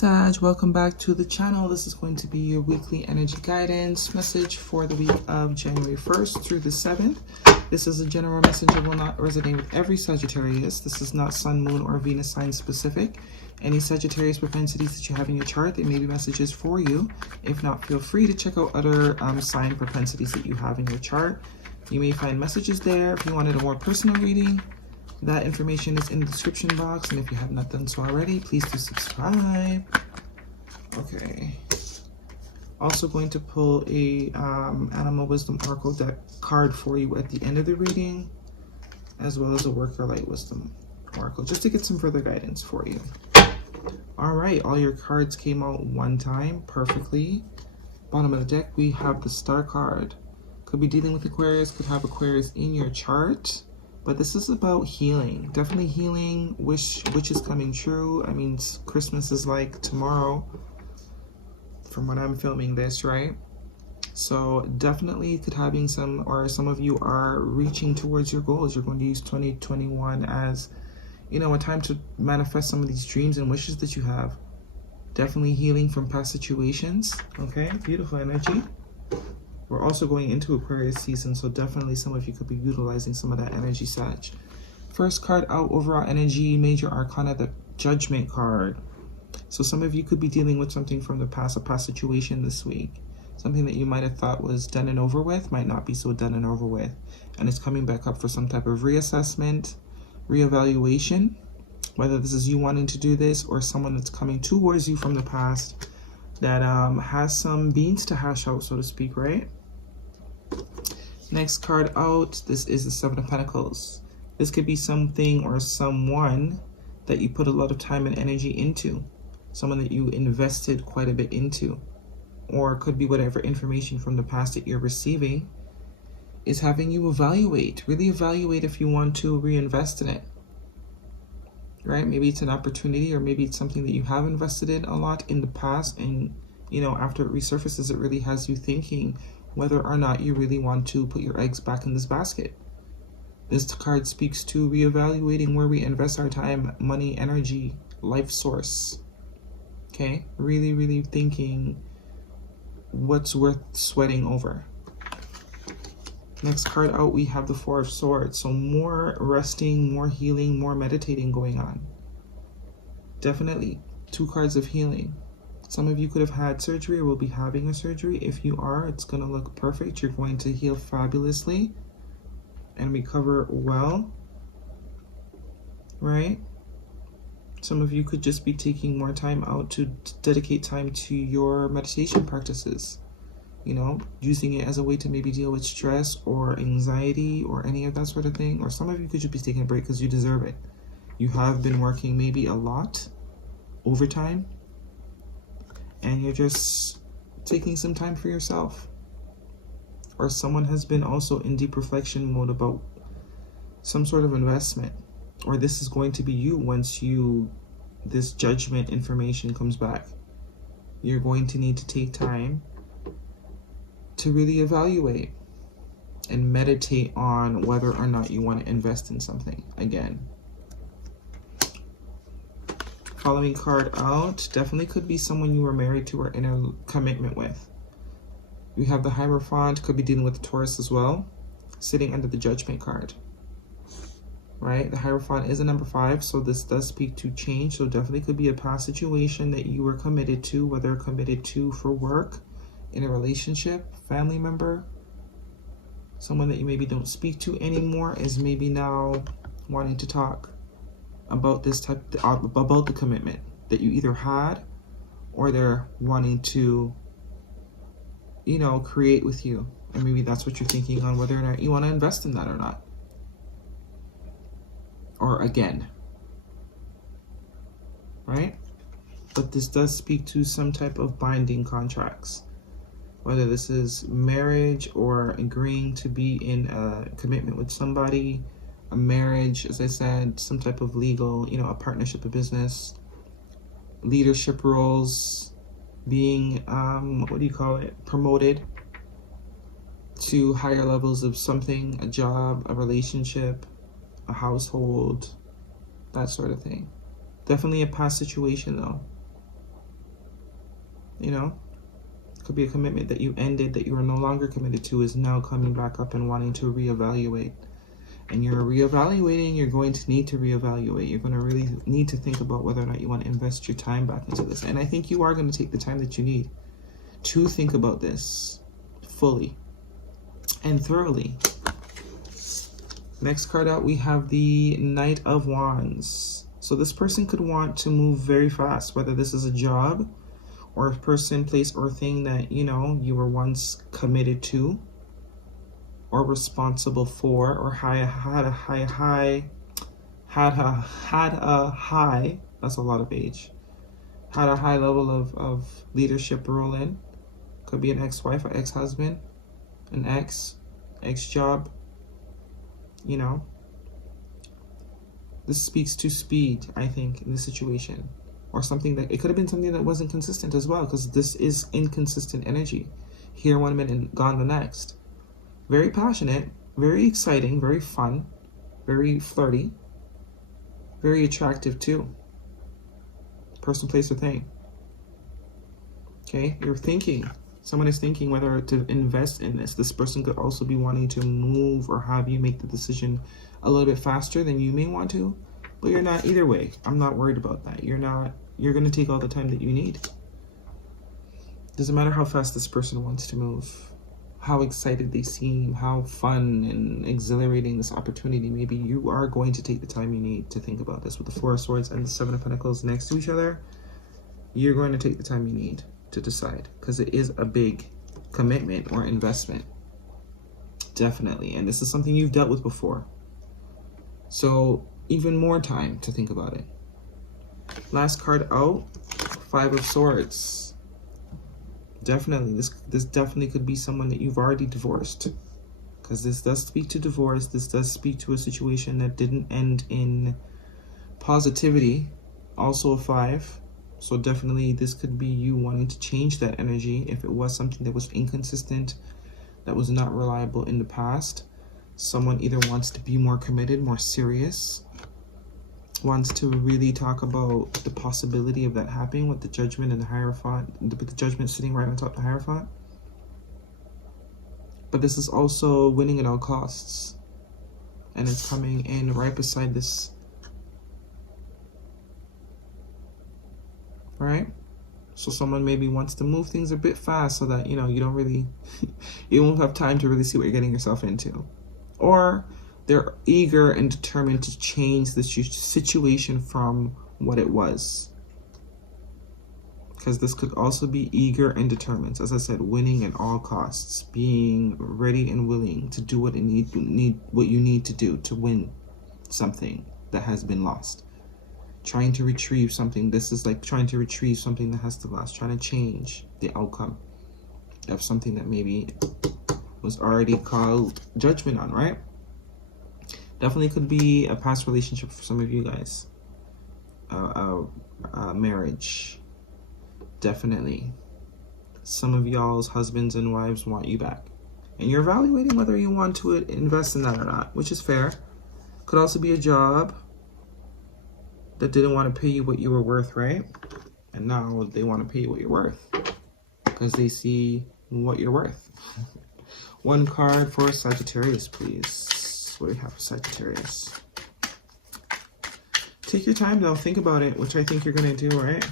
Sag, welcome back to the channel. This is going to be your weekly energy guidance message for the week of January 1st through the 7th. This is a general message that will not resonate with every Sagittarius. This is not Sun, Moon, or Venus sign specific. Any Sagittarius propensities that you have in your chart, they may be messages for you. If not, feel free to check out other sign propensities that you have in your chart. You may find messages there. If you wanted a more personal reading, that information is in the description box, and if you have not done so already, please do subscribe. Okay. Also going to pull a Animal Wisdom Oracle deck card for you at the end of the reading, as well as a Worker Light Wisdom Oracle, just to get some further guidance for you. All right, all your cards came out one time perfectly. Bottom of the deck, we have the Star card. Could be dealing with Aquarius, could have Aquarius in your chart. But this is about healing, definitely healing, which is coming true. I mean, Christmas is like tomorrow from when I'm filming this, right? So definitely could having some of you are reaching towards your goals. You're going to use 2021 as, you know, a time to manifest some of these dreams and wishes that you have. Definitely healing from past situations. Okay, beautiful energy. We're also going into Aquarius season, so definitely some of you could be utilizing some of that energy, Sag. First card out, overall energy, major arcana, the Judgment card. So some of you could be dealing with something from the past, a past situation this week. Something that you might have thought was done and over with, might not be so done and over with. And it's coming back up for some type of reassessment, reevaluation. Whether this is you wanting to do this or someone that's coming towards you from the past that has some beans to hash out, so to speak, right? Next card out, this is the Seven of Pentacles. This could be something or someone that you put a lot of time and energy into, someone that you invested quite a bit into, or it could be whatever information from the past that you're receiving is having you evaluate, really evaluate if you want to reinvest in it, right? Maybe it's an opportunity, or maybe it's something that you have invested in a lot in the past, and you know, after it resurfaces, it really has you thinking whether or not you really want to put your eggs back in this basket. This card speaks to reevaluating where we invest our time, money, energy, life source. Okay, really thinking what's worth sweating over. Next card out, we have the Four of Swords. So more resting, more healing, more meditating going on. Definitely two cards of healing. Some of you could have had surgery or will be having a surgery. If you are, it's going to look perfect. You're going to heal fabulously and recover well, right? Some of you could just be taking more time out to dedicate time to your meditation practices. You know, using it as a way to maybe deal with stress or anxiety or any of that sort of thing. Or some of you could just be taking a break because you deserve it. You have been working maybe a lot, overtime, and you're just taking some time for yourself. Or someone has been also in deep reflection mode about some sort of investment. Or this is going to be you once this judgment information comes back. You're going to need to take time to really evaluate and meditate on whether or not you want to invest in something again. Following card out, definitely could be someone you were married to or in a commitment with. We have the Hierophant, could be dealing with the Taurus as well, sitting under the Judgment card. Right, the Hierophant is a number 5, so this does speak to change. So definitely could be a past situation that you were committed to, whether committed to for work, in a relationship, family member, someone that you maybe don't speak to anymore is maybe now wanting to talk about this about the commitment that you either had, or they're wanting to, you know, create with you. And maybe that's what you're thinking on, whether or not you want to invest in that or not. Or again, right? But this does speak to some type of binding contracts, whether this is marriage or agreeing to be in a commitment with somebody, a marriage, as I said, some type of legal, you know, a partnership, a business, leadership roles, being, promoted to higher levels of something, a job, a relationship, a household, that sort of thing. Definitely a past situation though. you know. Could be a commitment that you ended, that you are no longer committed to, is now coming back up and wanting to reevaluate. And you're reevaluating, you're going to need to reevaluate. You're going to really need to think about whether or not you want to invest your time back into this. And I think you are going to take the time that you need to think about this fully and thoroughly. Next card out, we have the Knight of Wands. So this person could want to move very fast, whether this is a job or a person, place, or thing that, you know, you were once committed to or responsible for, or had a high, that's a lot of age, had a high level of leadership role in. Could be an ex-wife or ex-husband, an ex-job, you know. This speaks to speed, I think, in this situation. Or something that, it could have been something that wasn't consistent as well, because this is inconsistent energy. Here 1 minute and gone the next. Very passionate, very exciting, very fun, very flirty, very attractive too. Person, place, or thing. Okay, you're thinking. Someone is thinking whether to invest in this. This person could also be wanting to move or have you make the decision a little bit faster than you may want to. But you're not either way. I'm not worried about that. You're going to take all the time that you need. Doesn't matter how fast this person wants to move, how excited they seem, how fun and exhilarating this opportunity may be. You are going to take the time you need to think about this. With the 4 of Swords and the 7 of Pentacles next to each other, you're going to take the time you need to decide, because it is a big commitment or investment. Definitely. And this is something you've dealt with before. So even more time to think about it. Last card out, 5 of Swords. Definitely, this definitely could be someone that you've already divorced, because this does speak to divorce. This does speak to a situation that didn't end in positivity. Also a 5. So definitely this could be you wanting to change that energy if it was something that was inconsistent, that was not reliable in the past. Someone either wants to be more committed, more serious, wants to really talk about the possibility of that happening with the Judgment and the Hierophant, with the Judgment sitting right on top of the Hierophant. But this is also winning at all costs. And it's coming in right beside this. Right? So someone maybe wants to move things a bit fast so that, you know, you don't really, you won't have time to really see what you're getting yourself into. Or they're eager and determined to change the situation from what it was. Because this could also be eager and determined. As I said, winning at all costs. Being ready and willing to do what you need to do to win something that has been lost. Trying to retrieve something. This is like trying to retrieve something that has to last. Trying to change the outcome of something that maybe was already called judgment on, right? Definitely could be a past relationship for some of you guys. Marriage. Definitely. Some of y'all's husbands and wives want you back. And you're evaluating whether you want to invest in that or not, which is fair. Could also be a job that didn't want to pay you what you were worth, right? And now they want to pay you what you're worth, because they see what you're worth. One card for Sagittarius, please. What do we have for Sagittarius? Take your time, though. Think about it, which I think you're going to do, right?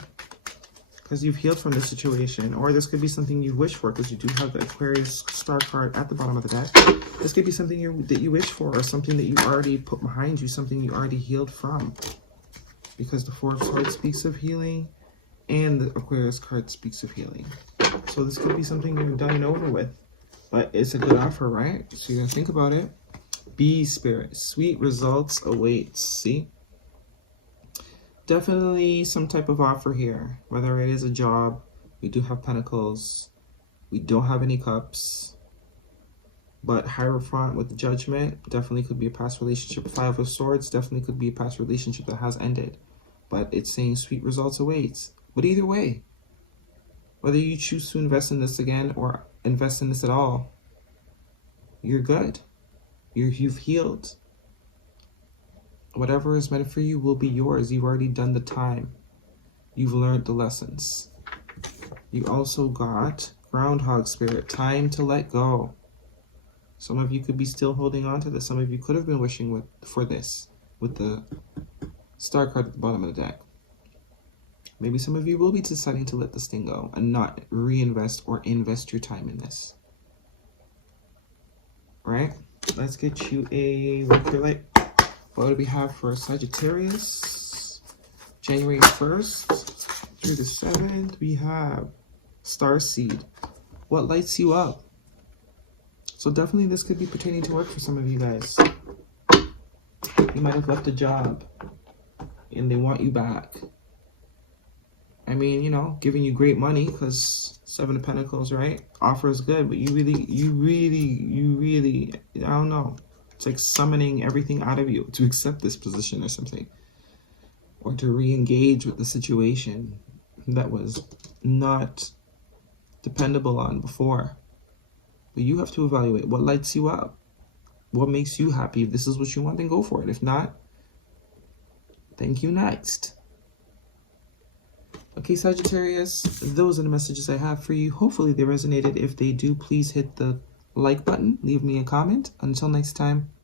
Because you've healed from this situation. Or this could be something you wish for, because you do have the Aquarius star card at the bottom of the deck. This could be something that you wish for, or something that you already put behind you, something you already healed from. Because the 4 of Swords speaks of healing, and the Aquarius card speaks of healing. So this could be something you've done and over with. But it's a good offer, right? So you're going to think about it. Be spirit. Sweet results await. See? Definitely some type of offer here. Whether it is a job. We do have Pentacles. We don't have any Cups. But Hierophant with the Judgment definitely could be a past relationship. 5 of Swords definitely could be a past relationship that has ended. But it's saying sweet results awaits. But either way, whether you choose to invest in this again or invest in this at all, you're good. You've healed. Whatever is meant for you will be yours. You've already done the time. You've learned the lessons. You also got Groundhog Spirit, time to let go. Some of you could be still holding on to this. Some of you could have been wishing for this with the Star card at the bottom of the deck. Maybe some of you will be deciding to let this thing go and not reinvest or invest your time in this. All right? Let's get you a record light. What do we have for Sagittarius? January 1st through the 7th, we have Star Seed. What lights you up? So definitely this could be pertaining to work for some of you guys. You might have left a job and they want you back. I mean, you know, giving you great money because 7 of Pentacles, right? Offer is good, but you really, I don't know. It's like summoning everything out of you to accept this position or something. Or to re-engage with the situation that was not dependable on before. But you have to evaluate what lights you up. What makes you happy? If this is what you want, then go for it. If not, thank you next. Okay, Sagittarius, those are the messages I have for you. Hopefully they resonated. If they do, please hit the like button. Leave me a comment. Until next time.